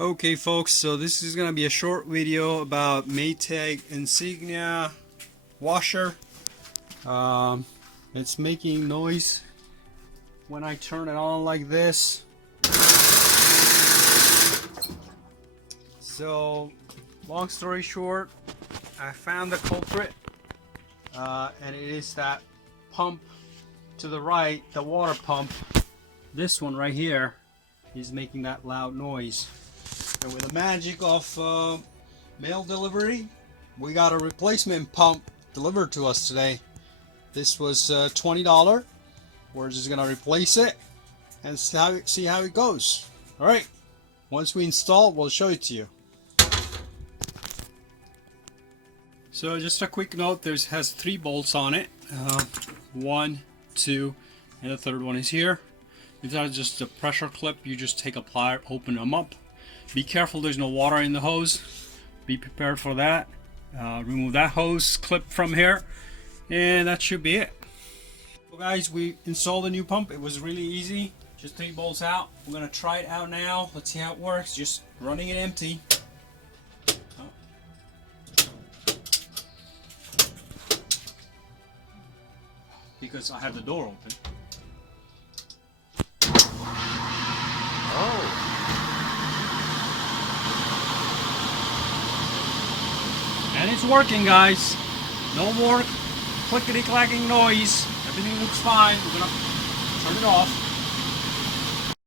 Okay folks, so this is gonna be a short video about Maytag Insignia washer. It's making noise when I turn it on like this. So long story short, I found the culprit, and it is that pump to the right, the water pump. This one right here is making that loud noise. And with the magic of mail delivery, we got a replacement pump delivered to us today. This was $20. We're just gonna replace it and see how it goes. All right, once we install, we'll show it to you. So just a quick note, has 3 bolts on it. 1, 2, and the third one is here. These are just a pressure clip. You just take a plier, open them up. Be careful there's no water in the hose. Be prepared for that. Remove that hose clip from here, and that should be it. So guys, we installed a new pump. It was really easy. Just 3 bolts out. We're gonna try it out now. Let's see how it works. Just running it empty. Because I have the door open. Oh. And it's working, guys. No more clickety-clacking noise. Everything looks fine. We're gonna turn it off.